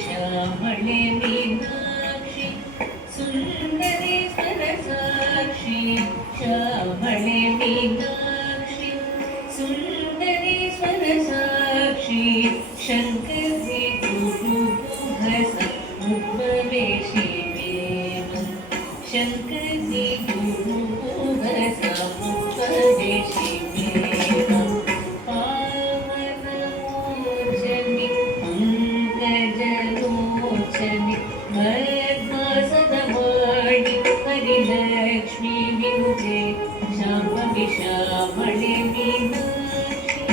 श्यामळे Meenakshi Sundareshwar साक्षि श्यामळे Meenakshi Sundareshwar साक्षि शङ्करि गुरुगुहस उपवेशि Dev शङ्करि गुरुगुहस उपवेशि Dev पावनमोचनि पंकजलोचनि पद्मासनवाणि Harilakshmi विनुते Shambhavi श्यामळे Meenakshi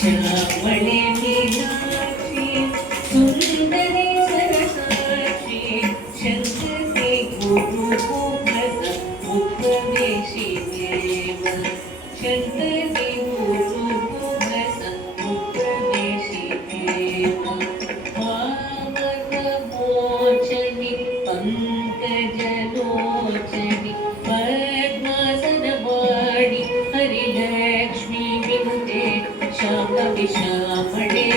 श्यामळे Meenakshi Sundareshwar साक्षि शङ्करि गुरुगुहस उपवेशि Dev शङ्करि गुरुगुहस उपवेशि Dev पावनमोचनि पंकजलोचनि पद्मासनवाणि Harilakshmi विनुते Shambhavi श्यामळे